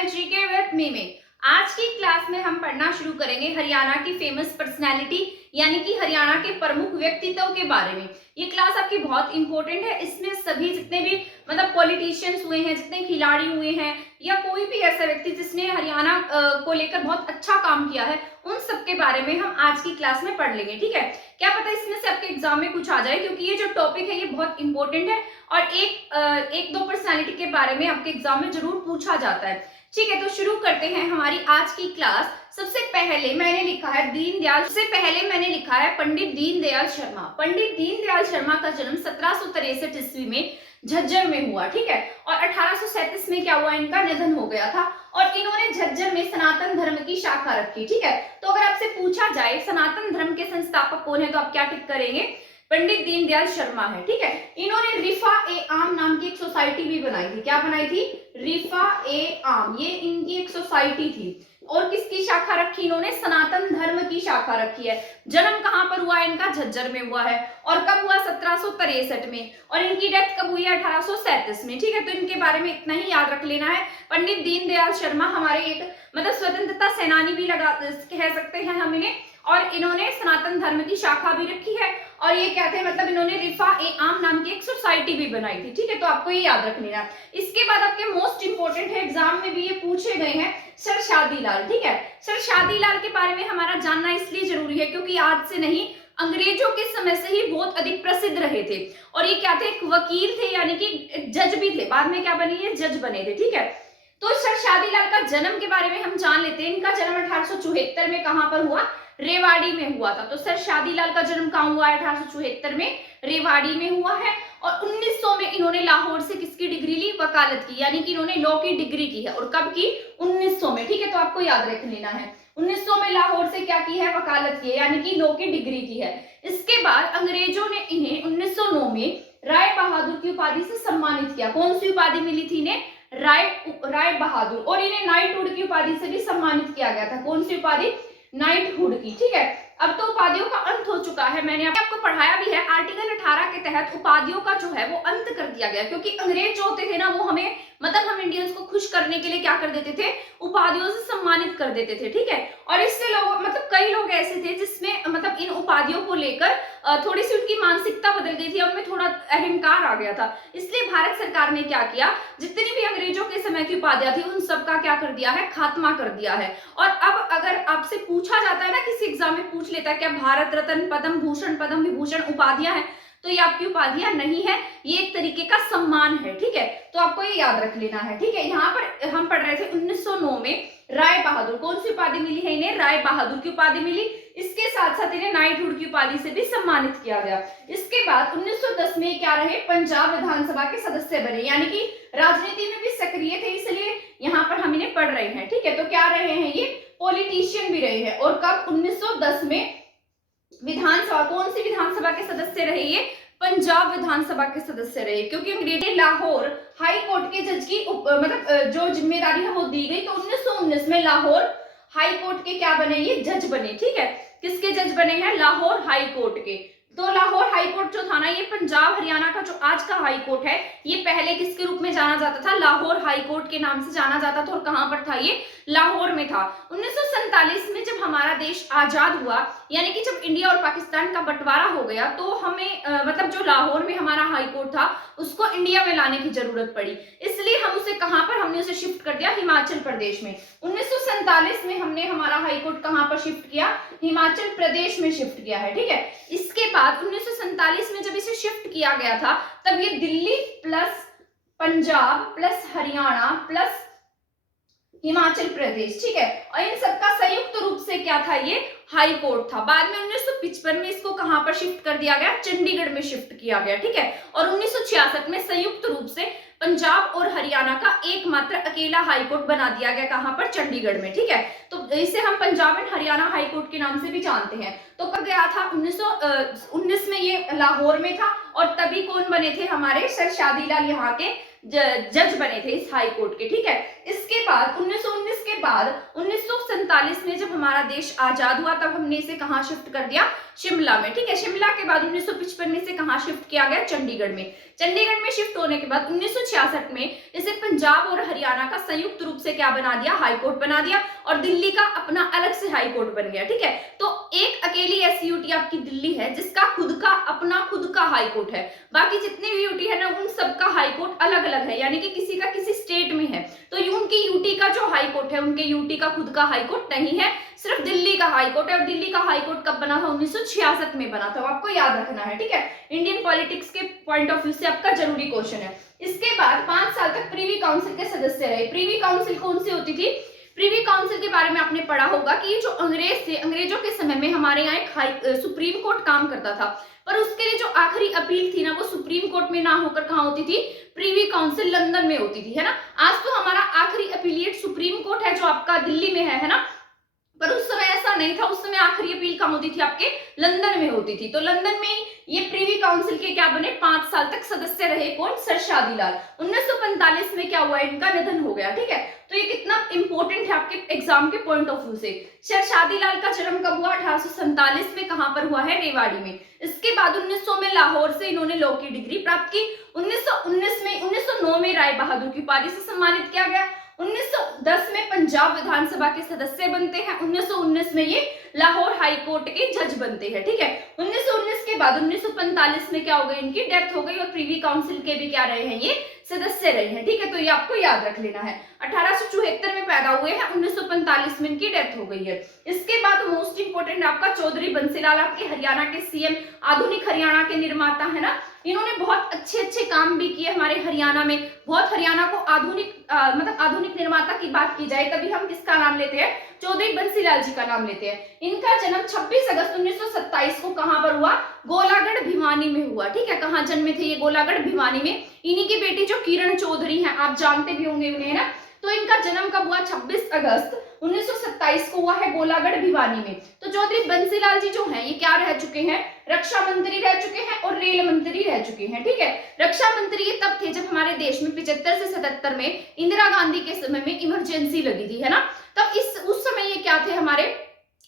Channel GK with me में। आज की क्लास में हम पढ़ना शुरू करेंगे हरियाणा की फेमस पर्सनालिटी यानी कि हरियाणा के प्रमुख व्यक्तित्व के बारे में। ये क्लास आपकी बहुत इंपॉर्टेंट है। इसमें सभी जितने भी पॉलिटिशियंस हुए हैं, जितने खिलाड़ी हुए हैं या कोई भी ऐसा व्यक्ति जिसने हरियाणा को लेकर बहुत अच्छा काम किया है, उन सब के बारे में हम आज की क्लास में पढ़ लेंगे। ठीक है, क्या पता इसमें से आपके एग्जाम में कुछ आ जाए, क्योंकि ये जो टॉपिक है ये बहुत इंपॉर्टेंट है और एक दो पर्सनालिटी के बारे में आपके एग्जाम में जरूर पूछा जाता है। ठीक है, तो शुरू करते हैं हमारी आज की क्लास। सबसे पहले मैंने लिखा है पंडित दीनदयाल शर्मा। पंडित दीनदयाल शर्मा का जन्म 1763 ईस्वी में झज्जर में हुआ। ठीक है, और 1837 में क्या हुआ, इनका निधन हो गया था और इन्होंने झज्जर में सनातन धर्म की शाखा रखी। ठीक है, तो अगर आपसे पूछा जाए सनातन धर्म के संस्थापक कौन है, तो आप क्या टिक करेंगे, पंडित दीनदयाल शर्मा है। ठीक है, इन्होंने रिफा ए आम नाम की एक सोसाइटी भी बनाई थी। क्या बनाई थी, रिफा ए आम, ये इनकी एक सोसाइटी थी। और किसकी शाखा रखी इन्होंने, सनातन धर्म की शाखा रखी है। जन्म कहां पर हुआ इनका, झज्जर में हुआ है। और कब हुआ, 1763 में। और इनकी डेथ कब हुई है, 1837 में। ठीक है, तो इनके बारे में इतना ही याद रख लेना है। पंडित दीनदयाल शर्मा हमारे एक स्वतंत्रता सेनानी भी कह सकते हैं हम इन्हें, और इन्होंने सनातन धर्म की शाखा भी रखी है। और ये क्या थे, इन्होंने रिफा ए आम नाम की एक सोसाइटी भी बनाई थी। ठीक है, तो आपको ये याद रख लेना। इसके बाद आपके मोस्ट इंपोर्टेंट है, एग्जाम में भी ये पूछे गए हैं, सर शादीलाल। ठीक है, सर शादीलाल के बारे में हमारा जानना इसलिए जरूरी है क्योंकि आज से नहीं, अंग्रेजों के समय से ही बहुत अधिक प्रसिद्ध रहे थे। और ये क्या थे, एक वकील थे, यानी कि जज भी थे। बाद में क्या बने, ये जज बने थे। ठीक है, तो सर शादीलाल का जन्म के बारे में हम जान लेते हैं। इनका जन्म 1874 में कहां पर हुआ, रेवाड़ी में हुआ था। तो सर शादीलाल का जन्म कहां हुआ है, 1874 में रेवाड़ी में हुआ है। और 1900 में इन्होंने लाहौर से किसकी डिग्री ली, वकालत की, यानी कि इन्होंने लॉ की डिग्री की है। और कब की, 1900 में। ठीक है, तो आपको याद रख लेना है, 1900 में लाहौर से क्या की है, वकालत की है, यानी कि लॉ की डिग्री की है। इसके बाद अंग्रेजों ने इन्हें 1909 में राय बहादुर की उपाधि से सम्मानित किया। कौन सी उपाधि मिली थी इन्हें, राय बहादुर। और इन्हें नाइटहुड की उपाधि से भी सम्मानित किया गया था। कौन सी उपाधि, नाइटहुड की। ठीक है, अब तो उपाधियों का अंत हो चुका है, मैंने आपको पढ़ाया भी है। आर्टिकल 18 के तहत उपाधियों का जो है वो अंत कर दिया गया, क्योंकि अंग्रेज जो होते थे ना, वो हमें हम इंडियंस को खुश करने के लिए क्या कर देते थे, उपाधियों से सम्मानित कर देते थे। ठीक है, और इससे लोग कई लोग ऐसे थे जिसमें इन उपाधियों को लेकर थोड़ी सी उनकी मानसिकता बदल गई थी और उनमें थोड़ा अहंकार आ गया था। इसलिए भारत सरकार ने क्या किया, जितनी भी अंग्रेजों के समय की उपाधियां थी उन सबका क्या कर दिया है, खात्मा कर दिया है। और अब अगर आपसे पूछा जाता है ना, किसी एग्जाम में पूछ लेता है क्या भारत रत्न, पद्म भूषण, पद्म विभूषण उपाधियां हैं, तो ये आपकी उपाधियां नहीं है, ये एक तरीके का सम्मान है। ठीक है, तो आपको ये याद रख लेना है। ठीक है, यहाँ पर हम पढ़ रहे थे 1909 में राय बहादुर, कौन सी उपाधि मिली है इन्हें, राय बहादुर की उपाधि मिली। इसके साथ साथ इन्हें नाइटहुड की उपाधि से भी सम्मानित किया गया। इसके बाद 1910 में क्या रहे, पंजाब विधानसभा के सदस्य बने, यानी कि राजनीति में भी सक्रिय थे, इसलिए यहाँ पर हम इन्हें पढ़ रहे हैं। ठीक है, तो क्या रहे हैं, ये पॉलिटिशियन भी रहे हैं। और कब, 1910 में विधानसभा, कौन सी विधानसभा के सदस्य रहे ये, पंजाब विधानसभा के सदस्य रहे, क्योंकि अंग्रेजी लाहौर हाई कोर्ट के जज की जो जिम्मेदारी है वो दी गई। तो 1919 में लाहौर हाई कोर्ट के क्या बने, ये जज बने। ठीक है, किसके जज बने हैं, लाहौर हाई कोर्ट के। तो लाहौर हाई कोर्ट जो था ना, ये पंजाब हरियाणा का जो आज का हाई कोर्ट है, ये पहले किसके रूप में जाना जाता था, लाहौर हाई कोर्ट के नाम से जाना जाता था। और कहां पर था ये, लाहौर में था। 1947 में जब हमारा देश आजाद हुआ, यानी कि जब इंडिया और पाकिस्तान का बंटवारा हो गया, तो हमें जो लाहौर में हमारा हाई कोर्ट था उसको इंडिया में लाने की जरूरत पड़ी। इसलिए हम उसे कहां पर, हमने उसे शिफ्ट कर दिया हिमाचल प्रदेश में। 1947 में हमने हमारा हाई कोर्ट कहां पर शिफ्ट किया, हिमाचल प्रदेश में शिफ्ट किया है। ठीक है, इसके बाद 1947 में जब इसे शिफ्ट किया गया था, तब ये Delhi plus Punjab plus Haryana plus Himachal Pradesh, ठीक है, और इन सबका संयुक्त रूप से क्या था, ये हाई कोर्ट था। बाद में 1955 में इसको कहां पर शिफ्ट कर दिया गया, चंडीगढ़ में शिफ्ट किया गया। ठीक है, और 1966 में संयुक्त रूप से पंजाब और हरियाणा का एकमात्र अकेला हाई कोर्ट बना दिया गया, कहां पर, चंडीगढ़ में। ठीक है, तो इसे हम Punjab and Haryana high court के नाम से भी जानते हैं। तो कब गया था, 1919 में ये लाहौर में था। और तभी कौन बने थे, हमारे सर शादीलाल यहाँ के जज बने थे इस हाई कोर्ट के, ठीक है। इसके बाद 1919 के बाद 1947 में जब हमारा देश आजाद हुआ तब हमने इसे कहाँ शिफ्ट कर दिया, शिमला में, ठीक है। शिमला के बाद 1955 में इसे कहाँ शिफ्ट किया गया, चंडीगढ़ में। चंडीगढ़ में शिफ्ट होने के बाद 1966 में इसे पंजाब और हरियाणा का संयुक्त रूप से क्या बना दिया, हाई कोर्ट बना दिया, और दिल्ली का अपना अलग से हाई कोर्ट बन गया, ठीक है। तो एक अकेली ऐसी यूटी आपकी दिल्ली है जिसका खुद का हाई कोर्ट है। बाकी जितने भी यूटी है ना उन सबका हाई कोर्ट अलग अलग है, यानी कि किसी का किसी स्टेट में है। तो उनकी यूटी का जो हाई कोर्ट है, उनके यूटी का खुद का हाई कोर्ट नहीं है, सिर्फ दिल्ली का हाई कोर्ट है। और दिल्ली का हाई कोर्ट कब बना था, 1966 में बना था, आपको याद रखना है, ठीक है। इंडियन पॉलिटिक्स के पॉइंट ऑफ व्यू से आपका जरूरी क्वेश्चन है। इसके बाद 5 साल तक प्रीवी काउंसिल के सदस्य रहे। प्रीवी काउंसिल कौन सी होती थी, प्रीवी काउंसिल के बारे में आपने पढ़ा होगा कि ये जो अंग्रेज थे, अंग्रेजों के समय में हमारे यहाँ एक सुप्रीम कोर्ट काम करता था, पर उसके लिए जो आखिरी अपील थी ना वो सुप्रीम कोर्ट में ना होकर कहाँ होती थी, प्रीवी काउंसिल लंदन में होती थी, है ना। आज तो हमारा आखिरी अपीलिएट सुप्रीम कोर्ट है जो आपका दिल्ली में है ना, पर उस समय ऐसा नहीं था। उस समय आखिरी अपील कहाँ होती थी, आपके लंदन में होती थी। तो लंदन में ये प्रीवी काउंसिल के क्या बने, 5 साल तक सदस्य रहे। कौन, सर शादीलाल। 1945 में क्या हुआ, इनका निधन हो गया, ठीक है। तो ये कितना इंपॉर्टेंट है आपके एग्जाम के पॉइंट ऑफ व्यू से। सर शादीलाल का जन्म कब हुआ, 1847 में, कहां पर हुआ है, रेवाड़ी में। इसके बाद 1900 में लाहौर से इन्होंने लॉ की डिग्री प्राप्त की। 1909 में राय बहादुर की उपाधि से सम्मानित किया गया। 1910 में पंजाब विधानसभा के सदस्य बनते हैं। 1919 में ये लाहौर हाई कोर्ट के जज बनते हैं, ठीक है। 1919 के बाद 1945 में क्या हो गई, इनकी डेथ हो गई, और प्रीवी काउंसिल के भी क्या रहे हैं, ये सदस्य रहे हैं, ठीक है। तो ये आपको याद रख लेना है। 1874 में पैदा हुए हैं, 1945 में इनकी डेथ हो गई है। इसके बाद मोस्ट इंपोर्टेंट आपका चौधरी बंसीलाल, आपके हरियाणा के सीएम, आधुनिक हरियाणा के निर्माता है ना। इन्होंने बहुत अच्छे काम भी किए हमारे हरियाणा में। बहुत हरियाणा को आधुनिक मतलब आधुनिक निर्माता की बात की जाए तभी हम किसका नाम लेते हैं, चौधरी बंसीलाल जी का नाम लेते हैं। इनका जन्म 26 अगस्त 1927 को कहां पर हुआ, गोलागढ़ भिवानी में हुआ, ठीक है। कहां जन्मे थे ये, गोलागढ़ भिवानी में। इन्हीं की बेटी जो किरण चौधरी हैं, आप जानते भी होंगे उन्हें, ना। तो इनका जन्म कब हुआ, 26 अगस्त 1927 को हुआ है गोलागढ़ भिवानी में। तो चौधरी बंसीलाल जी जो हैं ये क्या रह चुके हैं, रक्षा मंत्री रह चुके हैं और रेल मंत्री रह चुके हैं, ठीक है। रक्षा मंत्री ये तब थे जब हमारे देश में 75 से 77 में इंदिरा गांधी के समय में इमरजेंसी लगी थी, है ना। तब उस समय ये क्या थे, हमारे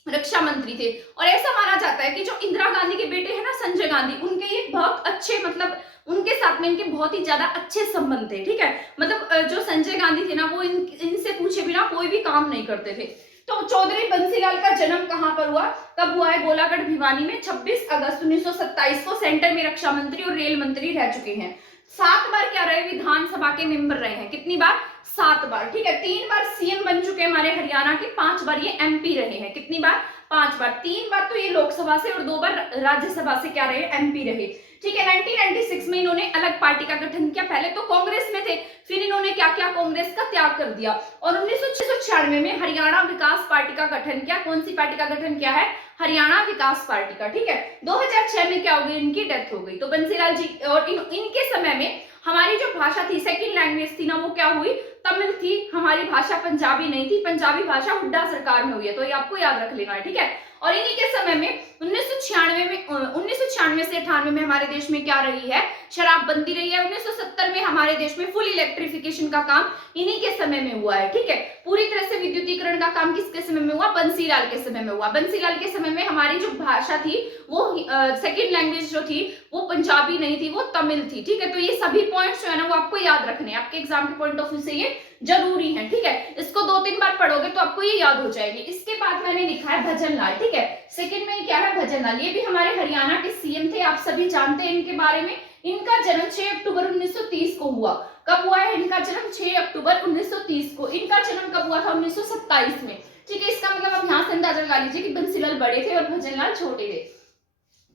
रक्षा मंत्री थे। और ऐसा माना जाता है कि जो इंदिरा गांधी के बेटे हैं ना, संजय गांधी, उनके ये बहुत अच्छे, मतलब उनके साथ में इनके बहुत ही ज्यादा अच्छे संबंध थे, ठीक है। मतलब जो संजय गांधी थे ना वो इनसे पूछे बिना कोई भी काम नहीं करते थे। तो चौधरी बंसीलाल का जन्म कहां पर हुआ, कब हुआ है, गोलागढ़ भिवानी में, 26 अगस्त 1927 को। सेंटर में रक्षा मंत्री और रेल मंत्री रह चुके हैं। 7 बार क्या रहे, विधानसभा के मेंबर रहे हैं। कितनी बार, 7 बार, ठीक है। 3 बार सीएम बन चुके हैं हमारे हरियाणा के, 5 बार ये एमपी रहे हैं। कितनी बार, 5 बार। 3 बार तो ये लोकसभा से और 2 बार राज्यसभा से क्या रहे, एमपी रहे, ठीक है। 1996 में इन्होंने अलग पार्टी का गठन किया। पहले तो कांग्रेस में थे, फिर इन्होंने क्या किया, कांग्रेस का त्याग कर दिया, और 1996 में हरियाणा विकास पार्टी का गठन किया। कौन सी पार्टी का गठन किया है, हरियाणा विकास पार्टी का, ठीक है। 2006 में क्या हो गई, इनकी डेथ हो गई। तो बंसीलाल जी और इनके समय में हमारी जो भाषा थी, सेकंड लैंग्वेज थी ना, वो क्या हुई, तमिल थी। हमारी भाषा पंजाबी नहीं थी, पंजाबी भाषा हुड्डा सरकार में हुई है, तो ये आपको याद रख लेना है, ठीक है। और इन्हीं के समय में 1996 से 98 में हमारे देश में क्या रही है, शराबबंदी रही है। 1970 में हमारे देश में फुल इलेक्ट्रिफिकेशन का काम इन्हीं के समय में हुआ है, ठीक है। पूरी तरह से विद्युतीकरण का काम किसके समय में हुआ, बंसीलाल के समय में हुआ। बंसीलाल के समय में हमारी जो भाषा थी वो सेकेंड लैंग्वेज जो थी वो पंजाबी नहीं थी, वो तमिल थी, ठीक है। तो ये सभी पॉइंट्स जो है ना वो आपको याद रखने हैं, आपके एग्जाम के पॉइंट ऑफ व्यू से ये जरूरी है, ठीक है। इसको 2-3 बार पढ़ोगे तो आपको ये याद हो जाएगी। इसके बाद मैंने लिखा है भजन लाल, ठीक है। सेकंड में क्या है, भजन लाल। ये भी हमारे हरियाणा के सीएम थे, आप सभी जानते हैं इनके बारे में। इनका जन्म 6 अक्टूबर 1930 को हुआ। कब हुआ है इनका जन्म, 6 अक्टूबर 1930 को। इनका जन्म कब हुआ था, 1927 में, ठीक है। इसका मतलब आप यहाँ से अंदाजा लगा लीजिए कि बंसीलाल बड़े थे और भजन लाल छोटे थे।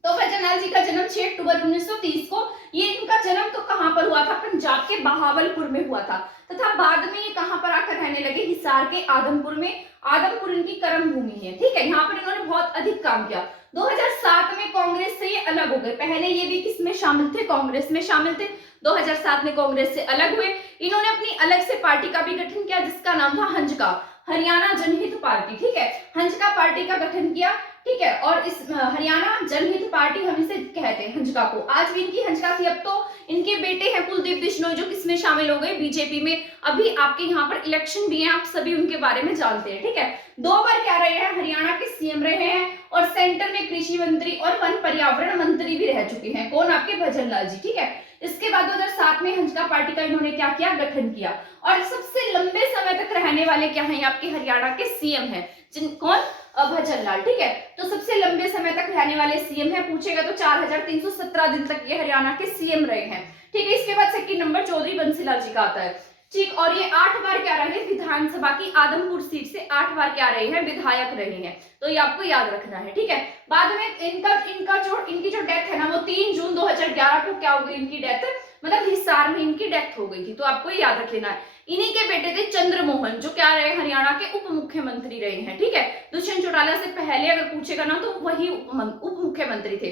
तो भजनलाल जी का जन्म 6 अक्टूबर 1930 को। ये इनका जन्म तो कहां पर हुआ था, पंजाब के बहावलपुर में हुआ था, तथा बाद में ये कहां पर आकर रहने लगे, हिसार के आदमपुर में। आदमपुर इनकी कर्म भूमि है, ठीक है। यहाँ पर इन्होंने बहुत अधिक काम किया। 2007 में कांग्रेस से ये अलग हो गए। पहले ये भी किसमें शामिल थे, कांग्रेस में शामिल थे। 2007 में कांग्रेस से अलग हुए। इन्होंने अपनी अलग से पार्टी का भी गठन किया जिसका नाम था हंजका, हरियाणा जनहित पार्टी, ठीक है। हंजका पार्टी का गठन किया, ठीक है। और इस हरियाणा जनहित पार्टी हम इसे कहते हैं हंजका को। आज भी इनकी हंजका थी, अब तो इनके बेटे हैं कुलदीप बिश्नोई जो किसमें शामिल हो गए, बीजेपी में। अभी आपके यहाँ पर इलेक्शन भी है, आप सभी उनके बारे में जानते हैं, ठीक है। 2 बार क्या रहे हैं, हरियाणा के सीएम रहे हैं और सेंटर में कृषि मंत्री और वन पर्यावरण मंत्री भी रह चुके हैं। कौन, आपके भजन लाल जी, ठीक है। इसके बाद 2007 में हंजका पार्टी का इन्होंने क्या किया, गठन किया। और सबसे लंबे समय तक रहने वाले क्या हैं, आपके हरियाणा के सीएम हैं, कौन, भजन लाल, ठीक है। तो सबसे लंबे समय तक रहने वाले सीएम है, पूछेगा तो 4317 दिन तक ये हरियाणा के सीएम रहे हैं, ठीक है। इसके बाद सेकंड नंबर चौधरी बंसीलाल जी का आता है, ठीक। और ये 8 बार क्या रहे, विधानसभा की आदमपुर सीट से 8 बार क्या रहे हैं, विधायक रहे हैं। तो ये आपको याद रखना है, ठीक है। बाद में इनकी जो डेथ है ना, वो 3 जून 2011 को क्या हो गई, इनकी डेथ, मतलब हिसार में इनकी डेथ हो गई थी। तो आपको याद रख लेना है। इन्हीं के बेटे थे चंद्रमोहन, जो क्या रहे, हरियाणा के उप मुख्यमंत्री रहे हैं, ठीक है। दुष्यंत चौटाला से पहले अगर पूछेगा ना, तो वही उप मुख्यमंत्री थे।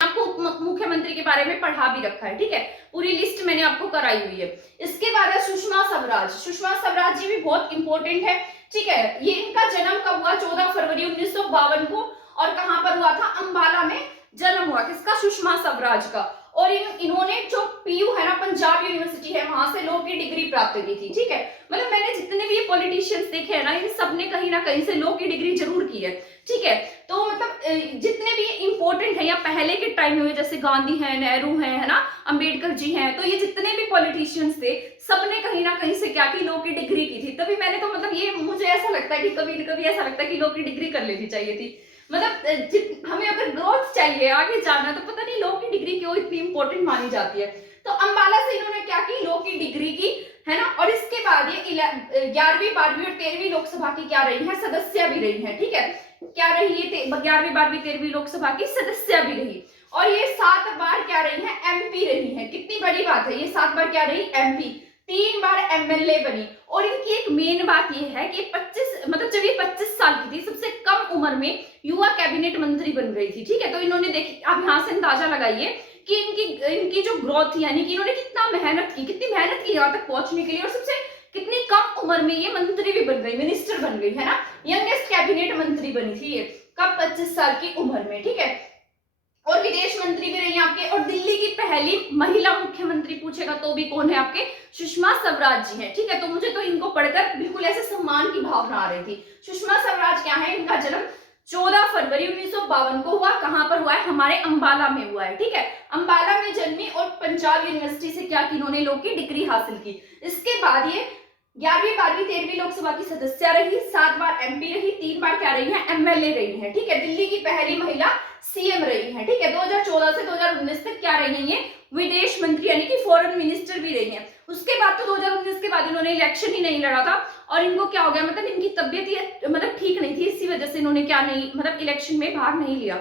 आपको उप मुख्यमंत्री के बारे में पढ़ा भी रखा है, ठीक है। पूरी लिस्ट मैंने आपको कराई हुई है। इसके बाद है सुषमा स्वराज। सुषमा स्वराज जी भी बहुत इंपॉर्टेंट है, ठीक है। ये इनका जन्म कब हुआ, 14 फरवरी 1952 को। और कहां पर हुआ था, अंबाला में जन्म हुआ, किसका, सुषमा स्वराज का। और इन्होंने जो पीयू है ना, पंजाब यूनिवर्सिटी है, वहां से लॉ की डिग्री प्राप्त की थी, ठीक है। मतलब मैंने जितने भी ये पॉलिटिशियंस देखे हैं ना, इन सबने कहीं ना कहीं से लॉ की डिग्री जरूर की है, ठीक है। तो मतलब जितने भी इंपॉर्टेंट है या पहले के टाइम में, जैसे गांधी है, नेहरू है ना, अंबेडकर जी हैं, तो ये जितने भी पॉलिटिशियंस थे, सबने कहीं ना कहीं से क्या की, लॉ की डिग्री की थी। तभी मैंने तो मतलब ये मुझे ऐसा लगता है कि कभी कभी ऐसा लगता है कि लॉ की डिग्री कर लेनी चाहिए थी। मतलब हमें अगर ग्रोथ चाहिए, आगे जाना, तो पता नहीं लॉ की डिग्री क्यों इतनी इंपॉर्टेंट मानी जाती है। तो अंबाला से इन्होंने क्या की, लॉ की डिग्री की, है ना। और इसके बाद ये 11वीं 12वीं और 13वीं लोकसभा की क्या रही है, सदस्य भी रही है, ठीक है। क्या रही है, 11वीं 12वीं 13वीं लोकसभा की सदस्य भी रही। और ये 7 बार क्या रही है, एमपी रही है। कितनी बड़ी बात है, ये 7 बार क्या रही, एमपी। 3 बार एमएलए बनी। और इनकी एक मेन बात ये है कि 25 जब ये 25 साल की थी, सबसे कम उम्र में युवा कैबिनेट मंत्री बन गई थी, ठीक है। तो इन्होंने देखिए, आप यहाँ से अंदाजा लगाइए कि इनकी जो ग्रोथ थी, यानी कि इन्होंने कितनी मेहनत की यहाँ तक पहुंचने के लिए। और सबसे कितनी कम उम्र में ये मंत्री भी बन गई, मिनिस्टर बन गई, है ना। यंगेस्ट कैबिनेट मंत्री बनी थी ये, कब, 25 साल की उम्र में, ठीक है। और विदेश मंत्री भी रही आपके। और दिल्ली की पहली महिला मुख्यमंत्री पूछेगा तो भी कौन है, आपके सुषमा स्वराज जी हैं, ठीक है। तो मुझे तो इनको पढ़कर बिल्कुल ऐसे सम्मान की भावना आ रही थी। सुषमा स्वराज क्या है, इनका जन्म 14 फरवरी 1952 को हुआ। कहां पर हुआ है, हमारे अंबाला में हुआ है, ठीक है। अंबाला में जन्मी और पंजाब यूनिवर्सिटी से क्या की, इन्होंने लॉ की डिग्री हासिल की। इसके बाद ये 11वीं 12वीं 13वीं लोकसभा की सदस्य रही, 7 बार एमपी रही, 3 बार क्या रही है, एमएलए रही है, ठीक है। दिल्ली की पहली महिला सीएम रही है, ठीक है। 2014 से 2019 तक क्या रही है, ये विदेश मंत्री यानी कि फॉरेन मिनिस्टर भी रही है। उसके बाद तो 2019 के बाद इन्होंने इलेक्शन ही नहीं लड़ा था। और इनको क्या हो गया, मतलब इनकी तबियत ही मतलब ठीक नहीं थी, इसी वजह से इन्होंने क्या नहीं, मतलब इलेक्शन में भाग नहीं लिया,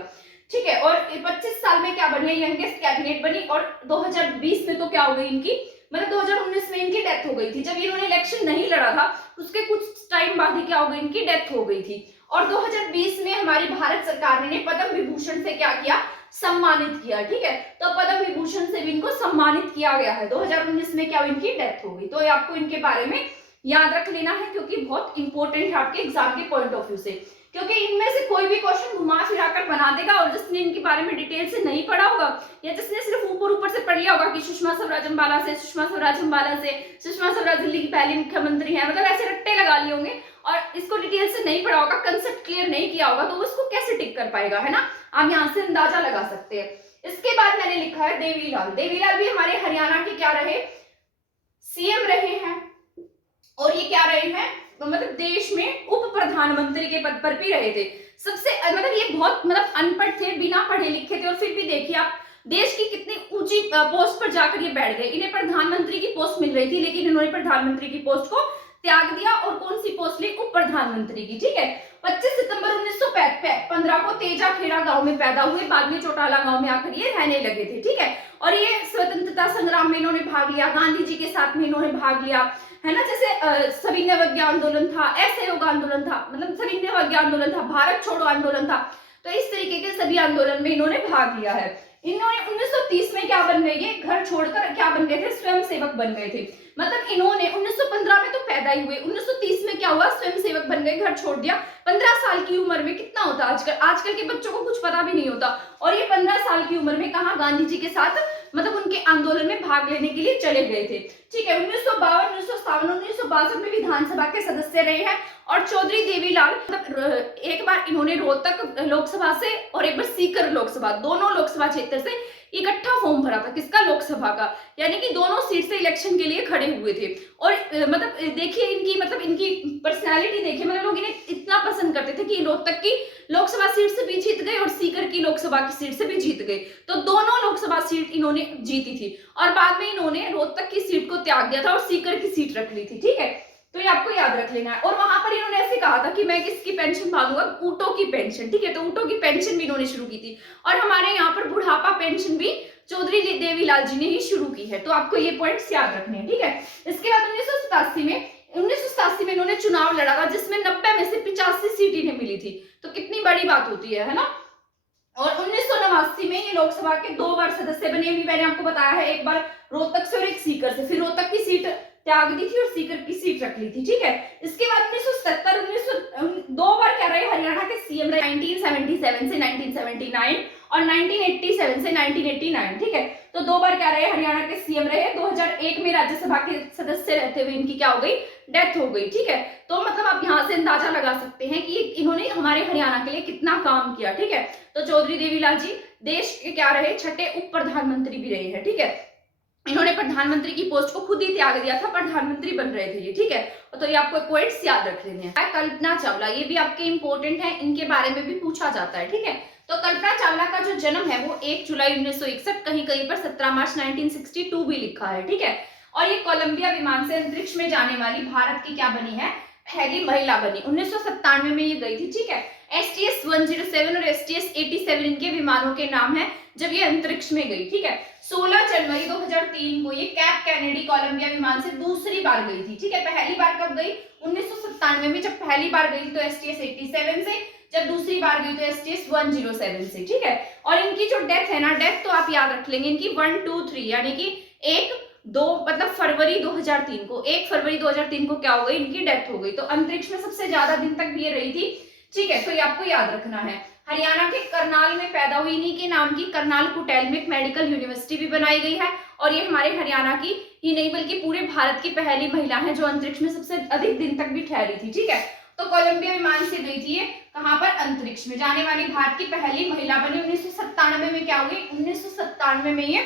ठीक है। और 25 साल में क्या बनी, यंगेस्ट कैबिनेट बनी। और 2020 में तो क्या हो गई इनकी, मतलब 2019 में इनकी डेथ हो गई थी। जब इन्होंने इलेक्शन नहीं लड़ा था, उसके कुछ टाइम बाद ही क्या हो गई, इनकी डेथ हो गई थी। और 2020 में हमारी भारत सरकार ने पद्म विभूषण से क्या किया, सम्मानित किया, ठीक है। तो पद्म विभूषण से भी इनको सम्मानित किया गया है। 2019 में क्या हुई, इनकी डेथ हो गई। तो ये आपको इनके बारे में याद रख लेना है, क्योंकि बहुत इंपॉर्टेंट है आपके एग्जाम के पॉइंट ऑफ व्यू से। क्योंकि इनमें से कोई भी क्वेश्चन घुमा फिराकर बना देगा, और जिसने इनके बारे में डिटेल से नहीं पढ़ा होगा, या जिसने सिर्फ ऊपर से पढ़ लिया होगा कि सुषमा स्वराज अंबाला से, सुषमा स्वराज अंबाला से, सुषमा स्वराज दिल्ली की पहली मुख्यमंत्री है, मतलब ऐसे रट्टे लगा लिए होंगे और इसको डिटेल से नहीं पढ़ा होगा, कंसेप्ट क्लियर नहीं किया होगा, तो वो इसको कैसे टिक कर पाएगा, है ना। आप यहाँ से अंदाजा लगा सकते हैं। इसके बाद मैंने लिखा है देवीलाल। देवीलाल भी हमारे हरियाणा के क्या रहे, सीएम रहे हैं। और ये क्या रहे हैं, मतलब देश में उप प्रधानमंत्री के पद पर भी रहे थे। सबसे मतलब ये बहुत मतलब अनपढ़ थे, बिना पढ़े लिखे थे, और फिर भी देखिए आप देश की कितनी ऊंची पोस्ट पर जाकर ये बैठ गए। इन्हें प्रधानमंत्री की पोस्ट मिल रही थी, लेकिन इन्होंने प्रधानमंत्री की पोस्ट को त्याग दिया और कौन सी पोस्ट ली, उप प्रधानमंत्री की, ठीक है। 25 सितंबर 1915 को तेजाखेड़ा गांव में पैदा हुए, बाद में चौटाला गांव में आकर ये रहने लगे थे, ठीक है। और ये स्वतंत्रता संग्राम में इन्होंने भाग लिया, गांधी जी के साथ में इन्होंने भाग लिया, है ना। जैसे सविनय अवज्ञा आंदोलन था, असहयोग आंदोलन था, मतलब सविनय अवज्ञा आंदोलन था, भारत छोड़ो आंदोलन था। तो इस तरीके के सभी आंदोलन में इन्होंने भाग लिया है। इन्होंने 1930 में क्या बन गए, ये घर छोड़कर क्या बन गए थे, स्वयं सेवक बन गए थे। मतलब इन्होंने 1915 में तो पैदा ही हुए। 1930 में क्या हुआ, स्वयं सेवक बन गए, घर छोड़ दिया। 15 साल की उम्र में, कितना होता आजकल के बच्चों को कुछ पता भी नहीं होता, और ये 15 साल की उम्र में कहा गांधी जी के साथ मतलब उनके आंदोलन में भाग लेने के लिए चले गए थे। ठीक है, 1952, 1957, 1962 में विधानसभा के सदस्य रहे हैं। और चौधरी देवीलाल मतलब एक बार इन्होंने रोहतक लोकसभा से और एक बार सीकर लोकसभा, दोनों लोकसभा क्षेत्र से इकट्ठा फॉर्म भरा था। किसका, लोकसभा का, यानी कि दोनों सीट से इलेक्शन के लिए खड़े हुए थे। और मतलब देखिए इनकी पर्सनालिटी देखिए, मतलब लोग इन्हें इतना पसंद करते थे कि रोहतक की लोकसभा सीट से भी जीत गए और सीकर की लोकसभा की सीट से भी जीत गए, तो दोनों लोकसभा सीट इन्होंने जीती थी। और बाद में इन्होंने रोहतक की सीट को त्याग दिया था और सीकर की सीट रख ली थी। ठीक है, तो ये आपको याद रख लेना है। और वहां पर इन्होंने ऐसे कहा था कि मैं किसकी पेंशन मांगूंगा, ऊंटों की पेंशन। ठीक है, तो ऊंटों की पेंशन भी इन्होंने शुरू की थी। और हमारे यहाँ पर बुढ़ापा पेंशन भी चौधरी देवीलाल जी ने ही शुरू की है, तो आपको ये पॉइंट्स याद रखने हैं। ठीक है, इसके बाद 1987 में इन्होंने चुनाव लड़ा था, जिसमें 90 में से 85 सीट इन्हें मिली थी, तो कितनी बड़ी बात होती है ना। और 1989 में ये लोकसभा के 2 बार सदस्य बने, भी मैंने आपको बताया है, एक बार रोहतक से और एक सीकर से। फिर रोहतक की सीट त्याग दी थी और सीकर की सीट रख ली थी। ठीक है, इसके बाद 1970 दो बार क्या रहे, हरियाणा के सीएम रहे, 1977 से 1979 और 1987 से 1989। ठीक है, तो 2 बार क्या रहे, हरियाणा के सीएम रहे। 2001 में राज्यसभा के सदस्य रहते हुए इनकी क्या हो गई, डेथ हो गई। ठीक है, तो मतलब आप यहाँ से अंदाजा लगा सकते हैं कि इन्होंने हमारे हरियाणा के लिए कितना काम किया। ठीक है, तो चौधरी देवीलाल जी देश के क्या रहे, छठे उप प्रधानमंत्री भी रहे हैं। ठीक है, इन्होंने प्रधानमंत्री की पोस्ट को खुद ही त्याग दिया था, प्रधानमंत्री बन रहे थे ये। ठीक है, तो ये आपको पॉइंट्स याद रख लेने हैं। कल्पना चावला, ये भी आपके इंपॉर्टेंट है, इनके बारे में भी पूछा जाता है। ठीक है, तो कल्पना चावला का जो जन्म है वो 1 जुलाई 1961, कहीं कहीं पर 17 मार्च 1962 भी लिखा है। ठीक है, और ये कोलंबिया विमान से अंतरिक्ष में जाने वाली भारत की क्या बनी है, पहली महिला बनी। 1997 में ये गई थी। ठीक है, STS-107 और STS-87 इनके विमानों के नाम है जब ये अंतरिक्ष में गई। ठीक है, 16 जनवरी 2003 को ये कैप कैनेडी कोलंबिया विमान से दूसरी बार गई थी। ठीक है, पहली बार कब गई, 1997 में जब पहली बार गई तो STS-87 से, जब दूसरी बार गई तो STS-107 से। ठीक है, और इनकी जो डेथ है ना, डेथ तो आप याद रख लेंगे इनकी 1, 2, 3, यानी कि 1, 2 मतलब फरवरी 2003 को, 1 फरवरी 2003 को क्या हो गई, इनकी डेथ हो गई। तो अंतरिक्ष में सबसे ज्यादा दिन तक ये रही थी। ठीक है, तो ये आपको याद रखना है। हरियाणा के करनाल में पैदा हुई, इन्हीं के नाम की करनाल कुटेल में एक मेडिकल यूनिवर्सिटी भी बनाई गई है। और ये हमारे हरियाणा की ही नहीं बल्कि पूरे भारत की पहली महिला है जो अंतरिक्ष में सबसे अधिक दिन तक भी ठहरी थी। ठीक है, तो कोलंबिया विमान से गई थी ये, कहां पर, अंतरिक्ष में जाने वाली भारत की पहली महिला बनी। 1997 में क्या हुई, 1997 में ये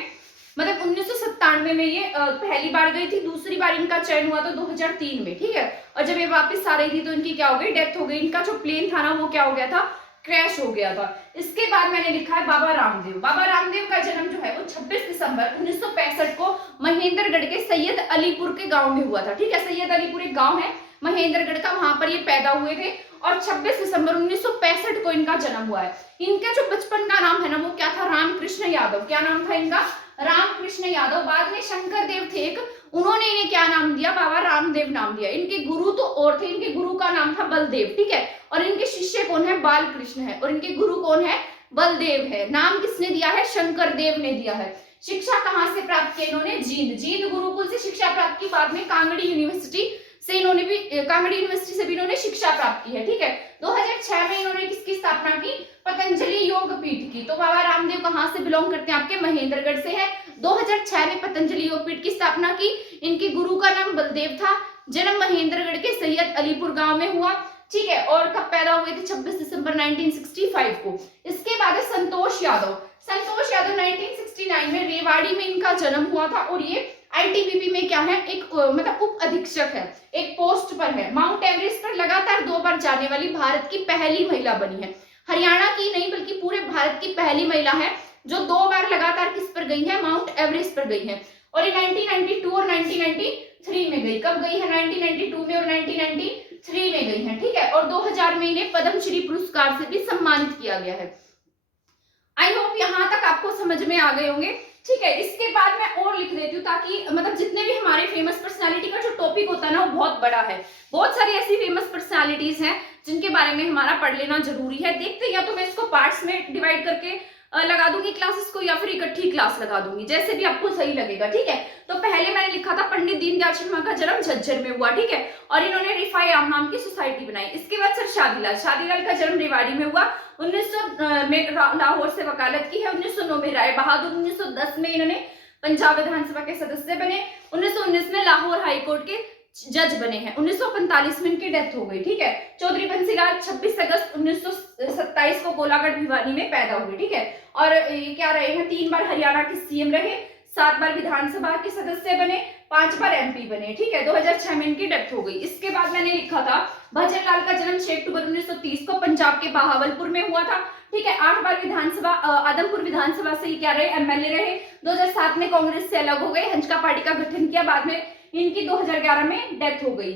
मतलब 1997 में ये पहली बार गई थी, दूसरी बार इनका चयन हुआ तो 2003 में। ठीक है, और जब ये वापस आ रही थी तो इनकी क्या हो गई, डेथ हो गई। इनका जो प्लेन था ना वो क्या हो गया था, क्रैश हो गया था। इसके बाद मैंने लिखा है बाबा रामदेव। बाबा रामदेव का जन्म जो है वो 26 दिसंबर 1965 को महेंद्रगढ़ के सैयद अलीपुर के गांव में हुआ था। ठीक है, सैयद अलीपुर एक गांव है महेंद्रगढ़ का, वहां पर ये पैदा हुए थे और 26 दिसंबर 1965 को इनका जन्म हुआ है। इनका जो बचपन का नाम है ना वो क्या था, रामकृष्ण यादव। क्या नाम था इनका, रामकृष्ण यादव। बाद में शंकर देव थे एक, उन्होंने इन्हें क्या नाम दिया, बाबा रामदेव नाम दिया। इनके गुरु तो और थे, इनके गुरु का नाम था बलदेव। ठीक है, और इनके शिष्य कौन है, बालकृष्ण है, और इनके गुरु कौन है, बलदेव है। नाम किसने दिया है, शंकर देव ने दिया है। शिक्षा कहां से प्राप्त की इन्होंने, जींद गुरुकुल से शिक्षा प्राप्त की। बाद में कांगड़ी यूनिवर्सिटी से इन्होंने भी, कांगड़ी यूनिवर्सिटी से भी इन्होंने शिक्षा प्राप्त की है। ठीक है, 2006 में इन्होंने किसकी स्थापना की, पतंजलि योग पीठ की। तो बाबा रामदेव कहां से बिलोंग करते हैं, आपके महेंद्रगढ़ से है। 2006 में पतंजलि योग पीठ की स्थापना की। इनके गुरु का नाम बलदेव था। जन्म महेंद्रगढ़ के सैयद अलीपुर गांव में हुआ। ठीक है, और कब पैदा हुए थे, 26 दिसंबर 1965 को। इसके बाद है संतोष यादव। संतोष यादव 1969 में रेवाड़ी में इनका जन्म हुआ था और ये आईटीबीपी में क्या है, एक मतलब उप अधीक्षक है, एक पोस्ट पर है। माउंट एवरेस्ट पर लगातार 2 बार जाने वाली भारत की पहली महिला बनी है। हरियाणा की नहीं बल्कि पूरे भारत की पहली महिला है जो 2 बार लगातार किस पर गई है, माउंट एवरेस्ट पर गई है। और ये 1992 और 1993 में गई। कब गई है, 1992 में और 1993 में गई है। ठीक है, और 2000 में इन्हें पद्मश्री पुरस्कार से भी सम्मानित किया गया है। आई होप यहाँ तक आपको समझ में आ गए होंगे। ठीक है, इसके बाद मैं और लिख देती हूँ ताकि मतलब जितने भी हमारे फेमस पर्सनालिटी का जो टॉपिक होता है ना वो बहुत बड़ा है। बहुत सारी ऐसी फेमस पर्सनालिटीज हैं जिनके बारे में हमारा पढ़ लेना जरूरी है। देखते हैं, या तो मैं इसको पार्ट्स में डिवाइड करके लगा दूंगी क्लासेस को या फिर इकट्ठी क्लास लगा दूंगी, जैसे भी आपको सही लगेगा, ठीक है। तो पहले मैंने लिखा था पंडित दीनदयाल शर्मा का जन्म झज्जर में हुआ, ठीक है, और इन्होंने रिफाई आम नाम की सोसाइटी बनाई। इसके बाद सर शादीलाल का जन्म रेवाड़ी में हुआ, 1900 में लाहौर से वकालत की है, 1909 में राय बहादुर, 1910 में इन्होंने पंजाब विधानसभा के सदस्य बने, 1919 में लाहौर हाईकोर्ट के जज बने हैं, 1945 में इनकी डेथ हो गई, ठीक है। चौधरी बंसीलाल 26 अगस्त 1927 को गोलागढ़ भिवानी में पैदा हुए, ठीक है। और ये क्या रहे हैं, 3 बार हरियाणा के सीएम रहे, 7 बार विधानसभा के सदस्य बने, 5 बार एमपी बने, ठीक है। 2006 में इनकी डेथ हो गई। इसके बाद मैंने लिखा था भजन लाल का जन्म 6 अक्टूबर 1930 को पंजाब के बहावलपुर में हुआ था, ठीक है। 8 बार विधानसभा आदमपुर विधानसभा से क्या रहे, एमएलए रहे। 2007 में कांग्रेस से अलग हो गए, हंसका पार्टी का गठन किया, बाद में इनकी 2011 में डेथ हो गई।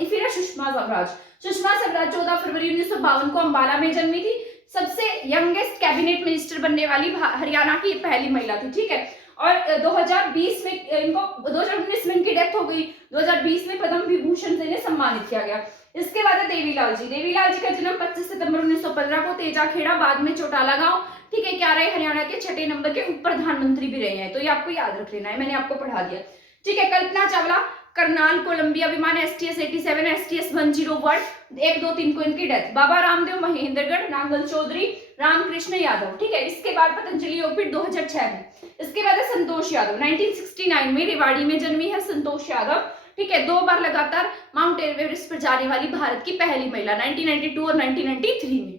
फिर है सुषमा स्वराज। सुषमा स्वराज 14 फरवरी 1952 को अंबाला में जन्मी थी, सबसे यंगेस्ट कैबिनेट मिनिस्टर बनने वाली हरियाणा की पहली महिला थी, ठीक है। और 2020 में इनको 2019 में इनकी डेथ हो गई, 2020 में पद्म विभूषण से इन्हें सम्मानित किया गया। इसके बाद है देवीलाल जी का जन्म 25 सितंबर 1915 को तेजाखेड़ा, बाद में चौटाला गांव, ठीक है। क्या रहे, हरियाणा के 6 नंबर के उप प्रधानमंत्री भी रहे हैं, तो ये आपको याद रख लेना है, मैंने आपको पढ़ा दिया, ठीक है। कल्पना चावला करनाल कोलंबिया विमान STS 87 STS 101 1 2 3 को इनकी डेथ। बाबा रामदेव महेंद्रगढ़, नांगल चौधरी, रामकृष्ण यादव, ठीक है। इसके बाद पतंजलि योगपीठ 2006 में। इसके बाद है संतोष यादव, 1969 में रेवाड़ी में जन्मी है संतोष यादव, ठीक है। 2 बार लगातार माउंट एवरेस्ट पर जाने वाली भारत की पहली महिला, 1992 और 1993 में।